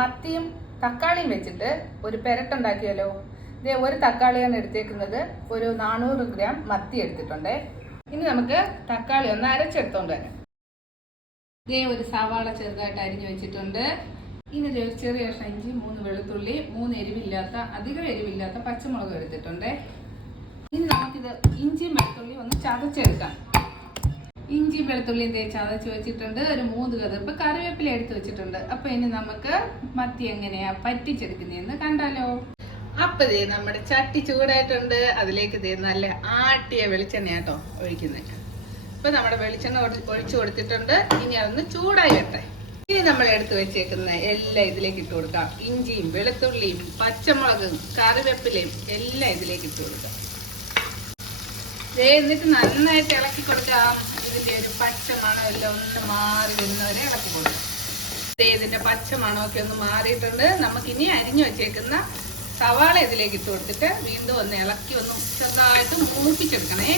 മത്തിയും തക്കാളിയും വെച്ചിട്ട് ഒരു പെരട്ടുണ്ടാക്കിയാലോ? ഇതേ ഒരു തക്കാളിയാണ് എടുത്തേക്കുന്നത് ഒരു നാനൂറ് ഗ്രാം മത്തി എടുത്തിട്ടുണ്ട്. ഇനി നമുക്ക് തക്കാളി ഒന്ന് അരച്ചെടുത്തോണ്ട് വരാം. ഇതേ ഒരു സവാള ചെറുതായിട്ട് അരിഞ്ഞു വെച്ചിട്ടുണ്ട്. ഇനി ഒരു ചെറിയ ഇഞ്ചി മൂന്ന് വെളുത്തുള്ളി മൂന്ന് എരിവില്ലാത്ത അധികം എരിവില്ലാത്ത പച്ചമുളക് എടുത്തിട്ടുണ്ട്. ഇനി നമുക്കിത് ഇഞ്ചിയും വെളുത്തുള്ളിയും ഒന്ന് ചതച്ചെടുക്കാം. ഇഞ്ചി വെളുത്തുള്ളിയും തേ ചതച്ച് വെച്ചിട്ടുണ്ട്. ഒരു മൂന്ന് കതിർപ്പ് കറിവേപ്പില എടുത്ത് വെച്ചിട്ടുണ്ട്. അപ്പൊ ഇനി നമുക്ക് മത്തി എങ്ങനെയാ പറ്റിച്ചെടുക്കുന്നതെന്ന് കണ്ടാലോ. അപ്പൊ ദേ നമ്മുടെ ചട്ടി ചൂടായിട്ടുണ്ട്. അതിലേക്ക് ദേ നല്ല ആട്ടിയ വെളിച്ചെണ്ണ കേട്ടോ ഒഴിക്കുന്നത് ഇപ്പൊ നമ്മുടെ വെളിച്ചെണ്ണ ഒഴി- ഒഴിച്ചു കൊടുത്തിട്ടുണ്ട്. ഇനി അതൊന്ന് ചൂടായി വരട്ടെ. ഇനി നമ്മൾ എടുത്ത് വെച്ചേക്കുന്ന എല്ലാം ഇതിലേക്ക് ഇട്ട് കൊടുക്കാം. ഇഞ്ചിയും വെളുത്തുള്ളിയും പച്ചമുളകും കറിവേപ്പിലയും എല്ലാം ഇതിലേക്ക് ഇട്ട് കൊടുക്കാം. എന്നിട്ട് നന്നായിട്ട് ഇളക്കി കൊടുക്കാം. ഇതിന്റെ ഒരു പച്ച മണം എല്ലാം ഒന്ന് മാറി വരുന്നവരെ ഇളക്കി കൊടുക്കും. ദേ ഇതിന്റെ പച്ച മണമൊക്കെ ഒന്ന് മാറിയിട്ടുണ്ട്. നമുക്കിനി അരിഞ്ഞു വെച്ചേക്കുന്ന സവാള ഇതിലേക്ക് ഇട്ട് കൊടുത്തിട്ട് വീണ്ടും ഒന്ന് ഇളക്കി ഒന്ന് ചെറുതായിട്ട് മൂപ്പിച്ചെടുക്കണേ.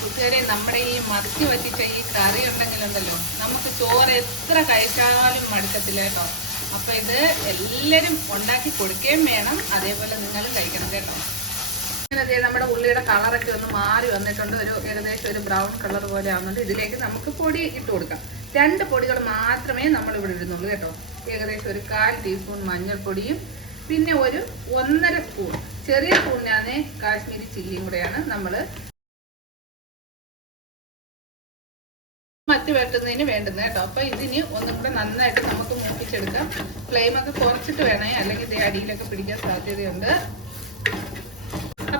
കൂട്ടുകാരെ നമ്മുടെ ഈ മത്തി വറ്റിച്ച ഈ കറി ഉണ്ടെങ്കിലുണ്ടല്ലോ നമുക്ക് ചോറ് എത്ര കഴിച്ചാലും മടുക്കത്തില്ല കേട്ടോ. അപ്പൊ ഇത് എല്ലാരും ഉണ്ടാക്കി കൊടുക്കുകയും വേണം. അതേപോലെ നിങ്ങളും കഴിക്കണം കേട്ടോ. അങ്ങനെ ദേ നമ്മുടെ ഉള്ളിയുടെ കളറൊക്കെ ഒന്ന് മാറി വന്നിട്ടുണ്ട്. ഒരു ഏകദേശം ഒരു ബ്രൗൺ കളർ പോലെ ആവുന്നുണ്ട് ഇതിലേക്ക് നമുക്ക് പൊടി ഇട്ട് കൊടുക്കാം. രണ്ട് പൊടികൾ മാത്രമേ നമ്മൾ ഇവിടെ ഇടുന്നുള്ളൂ കേട്ടോ. ഏകദേശം ഒരു കാൽ ടീസ്പൂൺ മഞ്ഞൾപ്പൊടിയും പിന്നെ ഒരു ഒന്നര സ്പൂൺ ചെറിയ സ്പൂണിനാണ് കാശ്മീരി ചില്ലിയും കൂടെയാണ് നമ്മൾ മത്തി വെട്ടുന്നതിന് വേണ്ടുന്നത് കേട്ടോ. അപ്പൊ ഇതിന് ഒന്നും കൂടെ നന്നായിട്ട് നമുക്ക് മൂപ്പിച്ചെടുക്കാം. ഫ്ലെയിമൊക്കെ കുറച്ചിട്ട് വേണേ അല്ലെങ്കിൽ ഇതേ അടിയിലൊക്കെ പിടിക്കാൻ സാധ്യതയുണ്ട്.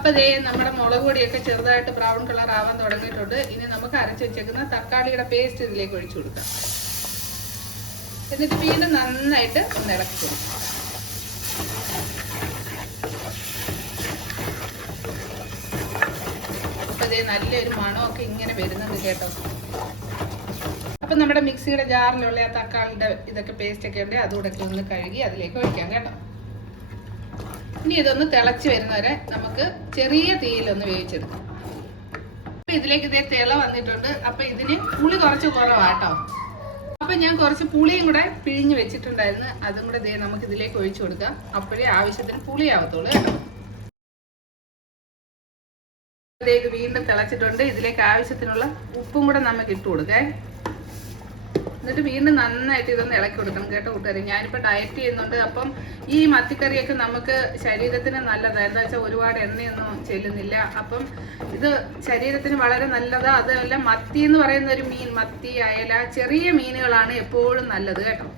അപ്പൊ ദേ നമ്മുടെ മുളക് പൊടിയൊക്കെ ചെറുതായിട്ട് ബ്രൗൺ കളർ ആവാൻ തുടങ്ങിയിട്ടുണ്ട്. ഇനി നമുക്ക് അരച്ച് വെച്ചേക്കുന്ന തക്കാളിയുടെ പേസ്റ്റ് ഇതിലേക്ക് ഒഴിച്ചു കൊടുക്കാം. എന്നിട്ട് വീണ്ടും നന്നായിട്ട് ഒന്ന് ഇളക്കി കൊടുക്കാം. അപ്പൊ ദേ നല്ലൊരു മണമൊക്കെ ഇങ്ങനെ വരുന്നുണ്ട് കേട്ടോ. അപ്പൊ നമ്മുടെ മിക്സിയുടെ ജാറിലുള്ള ആ തക്കാളിയുടെ ഇതൊക്കെ പേസ്റ്റ് ഒക്കെ ഉണ്ട്. അതുകൂടെ ഒന്ന് കഴുകി അതിലേക്ക് ഒഴിക്കാം കേട്ടോ. ഇനി ഇതൊന്ന് തിളച്ച് വരുന്നവരെ നമുക്ക് ചെറിയ തീയിലൊന്ന് വേവിച്ചെടുക്കാം. അപ്പൊ ഇതിലേക്ക് ഇതേ തിള വന്നിട്ടുണ്ട്. അപ്പൊ ഇതിന് പുളി കുറച്ച് കുറവാട്ടോ. അപ്പൊ ഞാൻ കുറച്ച് പുളിയും കൂടെ പിഴിഞ്ഞ് വെച്ചിട്ടുണ്ടായിരുന്നു. അതും കൂടെ ഇതേ നമുക്ക് ഇതിലേക്ക് ഒഴിച്ചു കൊടുക്കാം. അപ്പോഴേ ആവശ്യത്തിന് പുളി ആവത്തുള്ളൂ കേട്ടോ. ഇതിലേക്ക് വീണ്ടും തിളച്ചിട്ടുണ്ട്. ഇതിലേക്ക് ആവശ്യത്തിനുള്ള ഉപ്പും കൂടെ നമുക്ക് ഇട്ട് കൊടുക്കേ. എന്നിട്ട് വീണ്ടും നന്നായിട്ട് ഇതൊന്ന് ഇളക്കി കൊടുക്കണം കേട്ടോ കൂട്ടുകാരി. ഞാനിപ്പോൾ ഡയറ്റ് ചെയ്യുന്നുണ്ട് അപ്പം ഈ മത്തിക്കറിയൊക്കെ നമുക്ക് ശരീരത്തിന് നല്ലതാണ് എന്താ വെച്ചാൽ ഒരുപാട് എണ്ണയൊന്നും ചെല്ലുന്നില്ല. അപ്പം ഇത് ശരീരത്തിന് വളരെ നല്ലതാണ് അതല്ല മത്തി എന്ന് പറയുന്ന ഒരു മീൻ മത്തി അയല ചെറിയ മീനുകളാണ് എപ്പോഴും നല്ലത് കേട്ടോ.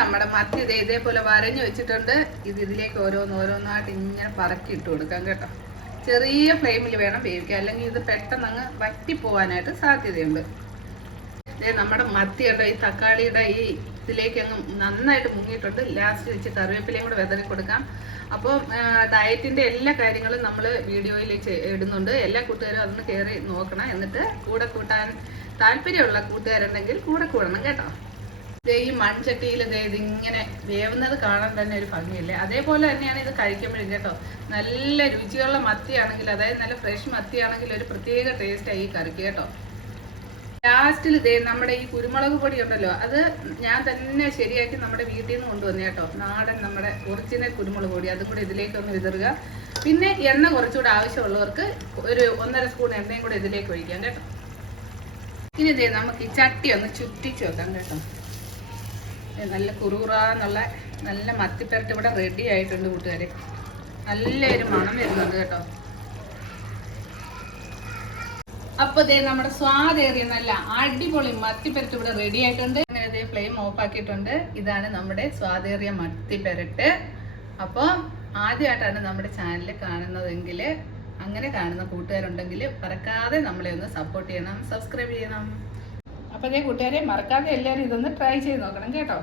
നമ്മുടെ മത്തി ഇതേ ഇതേപോലെ വരഞ്ഞു വെച്ചിട്ടുണ്ട്. ഇത് ഇതിലേക്ക് ഓരോന്ന് ഓരോന്നായിട്ട് ഇങ്ങനെ പറക്കി ഇട്ട് കൊടുക്കാം കേട്ടോ. ചെറിയ ഫ്ലെയിമിൽ വേണം വേവിക്കാൻ. അല്ലെങ്കിൽ ഇത് പെട്ടെന്ന് അങ്ങ് വറ്റിപ്പോവാനായിട്ട് സാധ്യതയുണ്ട്. നമ്മുടെ മത്തി കേട്ടോ ഈ തക്കാളിയുടെ ഈ ഇതിലേക്ക് അങ്ങ് നന്നായിട്ട് മുങ്ങിയിട്ടുണ്ട്. ലാസ്റ്റ് വെച്ച് കറിവേപ്പിലയും കൂടെ വിതറി കൊടുക്കാം. അപ്പോൾ ഡയറ്റിന്റെ എല്ലാ കാര്യങ്ങളും നമ്മൾ വീഡിയോയിൽ ഇടുന്നുണ്ട്. എല്ലാ കൂട്ടുകാരും അതൊന്ന് കയറി നോക്കണം. എന്നിട്ട് കൂടെ കൂട്ടാൻ താല്പര്യമുള്ള കൂട്ടുകാരുണ്ടെങ്കിൽ കൂടെ കൂടണം കേട്ടോ. ഈ മൺചട്ടിയിൽ ഇത് ഇതിങ്ങനെ വേവുന്നത് കാണാൻ തന്നെ ഒരു ഭംഗിയല്ലേ? അതേപോലെ തന്നെയാണ് ഇത് കഴിക്കുമ്പോഴും കേട്ടോ. നല്ല രുചിയുള്ള മത്തിയാണെങ്കിൽ അതായത് നല്ല ഫ്രഷ് മത്തിയാണെങ്കിൽ ഒരു പ്രത്യേക ടേസ്റ്റായി ഈ കറിക്ക് കേട്ടോ. ലാസ്റ്റിൽ ഇതേ നമ്മുടെ ഈ കുരുമുളക് പൊടി ഉണ്ടല്ലോ അത് ഞാൻ തന്നെ ശരിയാക്കി നമ്മുടെ വീട്ടിൽ നിന്ന് കൊണ്ടുവന്നു കേട്ടോ. നാടൻ നമ്മുടെ ഒറിജിനൽ കുരുമുളക് പൊടി അതും കൂടെ ഇതിലേക്ക് ഒന്ന് വിതറുക. പിന്നെ എണ്ണ കുറച്ചുകൂടെ ആവശ്യമുള്ളവർക്ക് ഒരു ഒന്നര സ്പൂൺ എണ്ണയും കൂടെ ഇതിലേക്ക് ഒഴിക്കാം കേട്ടോ. ഇനി ഇതേ നമുക്ക് ഈ ചട്ടി ഒന്ന് ചുറ്റിച്ച് വെക്കാം കേട്ടോ. നല്ല കുറുകുറാന്നുള്ള നല്ല മത്തിപ്പരട്ട് ഇവിടെ റെഡി ആയിട്ടുണ്ട് കൂട്ടുകാരെ. നല്ലൊരു മണം വരുന്നുണ്ട് കേട്ടോ. അപ്പൊ ദേ നമ്മുടെ സ്വാദേറിയ നല്ല അടിപൊളി മത്തിപ്പരത്ത് ഇവിടെ റെഡി ആയിട്ടുണ്ട്. അങ്ങനെ ഫ്ലെയിം ഓഫ് ആക്കിയിട്ടുണ്ട്. ഇതാണ് നമ്മുടെ സ്വാദേറിയ മത്തിപ്പരട്ട്. അപ്പോൾ ആദ്യമായിട്ടാണ് നമ്മുടെ ചാനൽ കാണുന്നതെങ്കിൽ അങ്ങനെ കാണുന്ന കൂട്ടുകാരുണ്ടെങ്കിൽ മറക്കാതെ നമ്മളെ ഒന്ന് സപ്പോർട്ട് ചെയ്യണം സബ്സ്ക്രൈബ് ചെയ്യണം. അപ്പോൾ ഇതേ കൂട്ടുകാരെ മറക്കാതെ എല്ലാവരും ഇതൊന്ന് ട്രൈ ചെയ്ത് നോക്കണം കേട്ടോ.